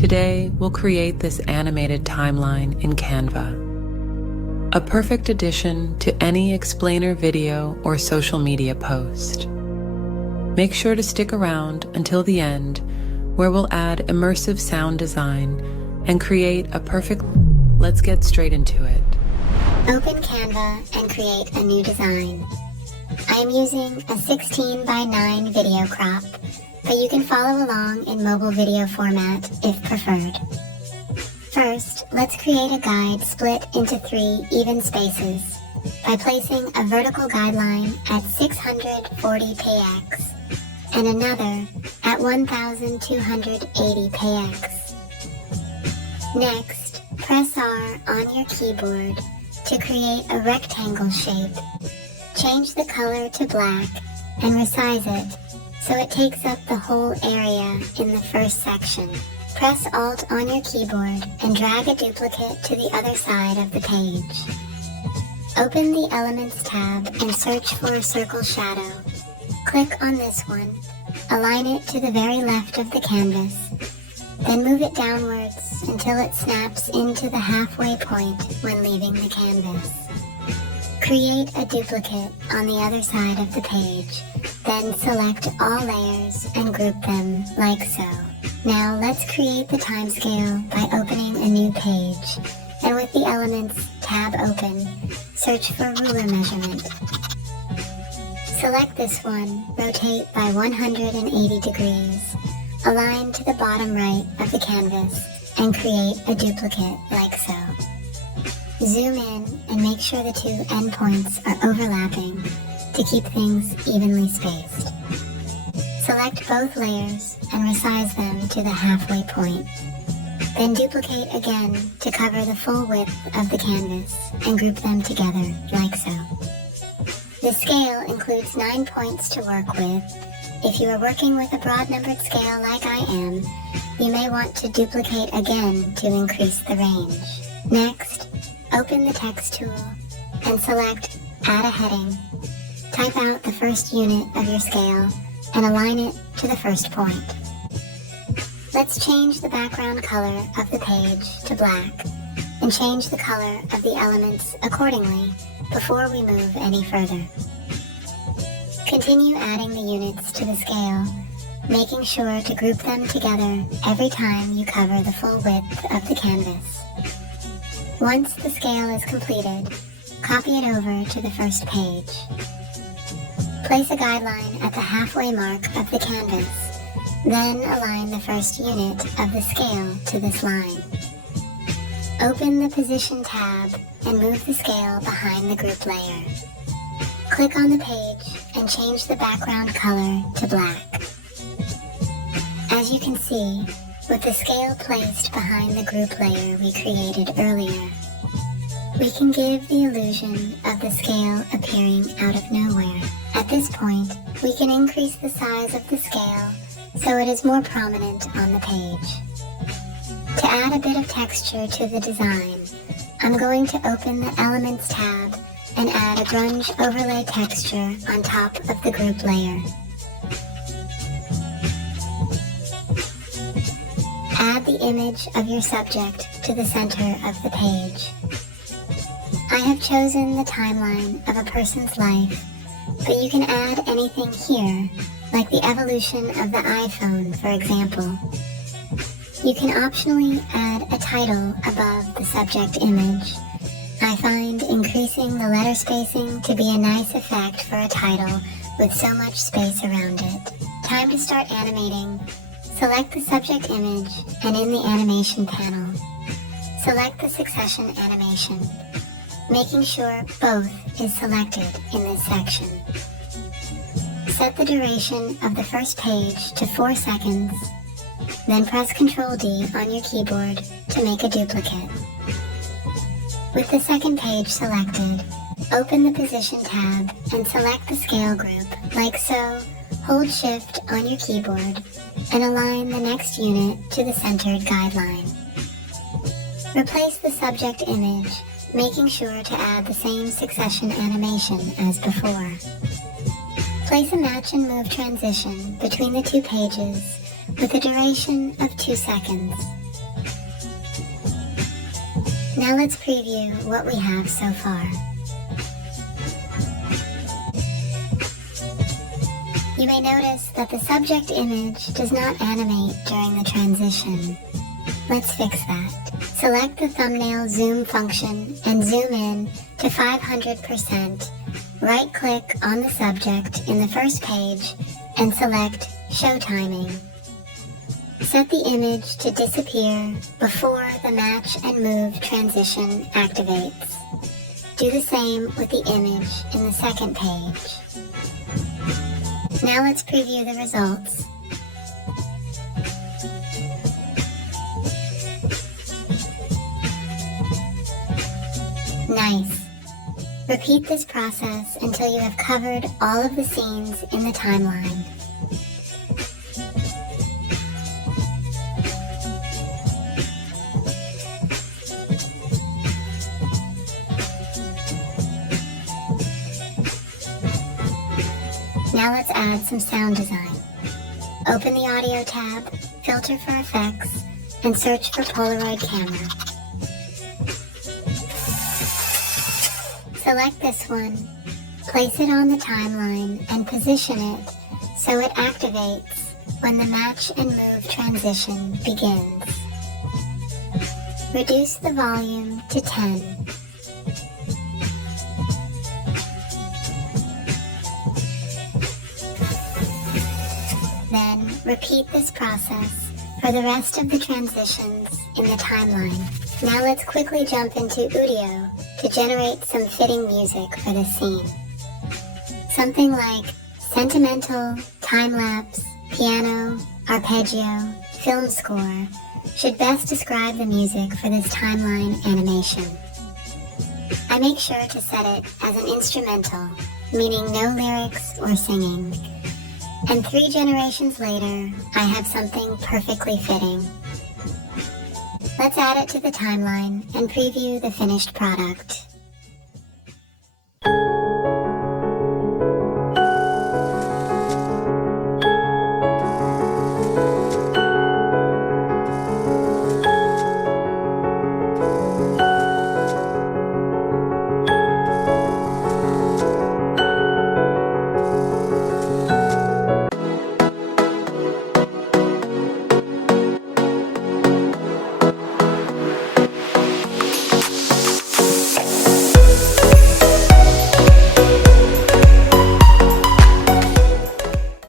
Today, we'll create this animated timeline in Canva, a perfect addition to any explainer video or social media post. Make sure to stick around until the end, where we'll add immersive sound design and create a perfect... Let's get straight into it. Open Canva and create a new design. I am using a 16 by 9 video crop, but you can follow along in mobile video format if preferred. First, let's create a guide split into 3 even spaces by placing a vertical guideline at 640 px and another at 1280 px. Next, press R on your keyboard to create a rectangle shape. Change the color to black and resize it so it takes up the whole area in the first section. Press Alt on your keyboard and drag a duplicate to the other side of the page. Open the Elements tab and search for a circle shadow. Click on this one, align it to the very left of the canvas, then move it downwards until it snaps into the halfway point when leaving the canvas. Create a duplicate on the other side of the page, then select all layers and group them like so. Now let's create the timescale by opening a new page, and with the Elements tab open, search for ruler measurement. Select this one, rotate by 180 degrees, align to the bottom right of the canvas, and create a duplicate like so. Zoom in and make sure the 2 endpoints are overlapping to keep things evenly spaced. Select both layers and resize them to the halfway point. Then duplicate again to cover the full width of the canvas and group them together like so. The scale includes 9 points to work with. If you are working with a broad numbered scale like I am, you may want to duplicate again to increase the range. Next, open the text tool and select Add a Heading. Type out the first unit of your scale and align it to the first point. Let's change the background color of the page to black and change the color of the elements accordingly before we move any further. Continue adding the units to the scale, making sure to group them together every time you cover the full width of the canvas. Once the scale is completed, copy it over to the first page. Place a guideline at the halfway mark of the canvas, then align the first unit of the scale to this line. Open the Position tab and move the scale behind the group layer. Click on the page and change the background color to black. As you can see, with the scale placed behind the group layer we created earlier, we can give the illusion of the scale appearing out of nowhere. At this point, we can increase the size of the scale so it is more prominent on the page. To add a bit of texture to the design, I'm going to open the Elements tab and add a grunge overlay texture on top of the group layer. Add the image of your subject to the center of the page. I have chosen the timeline of a person's life, but you can add anything here, like the evolution of the iPhone, for example. You can optionally add a title above the subject image. I find increasing the letter spacing to be a nice effect for a title with so much space around it. Time to start animating. Select the subject image and in the animation panel, select the succession animation, making sure both is selected in this section. Set the duration of the first page to 4 seconds, then press Ctrl D on your keyboard to make a duplicate. With the second page selected, open the Position tab and select the scale group, like so. Hold Shift on your keyboard and align the next unit to the centered guideline. Replace the subject image, making sure to add the same succession animation as before. Place a match and move transition between the 2 pages with a duration of 2 seconds. Now let's preview what we have so far. You may notice that the subject image does not animate during the transition. Let's fix that. Select the thumbnail zoom function and zoom in to 500%. Right-click on the subject in the first page and select Show Timing. Set the image to disappear before the match and move transition activates. Do the same with the image in the second page. Now let's preview the results. Nice. Repeat this process until you have covered all of the scenes in the timeline. Now let's add some sound design. Open the Audio tab, filter for effects, and search for Polaroid camera. Select this one, place it on the timeline, and position it so it activates when the match and move transition begins. Reduce the volume to 10. Then repeat this process for the rest of the transitions in the timeline. Now let's quickly jump into Udio to generate some fitting music for this scene. Something like sentimental, time-lapse, piano, arpeggio, film score should best describe the music for this timeline animation. I make sure to set it as an instrumental, meaning no lyrics or singing. And 3 generations later, I have something perfectly fitting. Let's add it to the timeline and preview the finished product.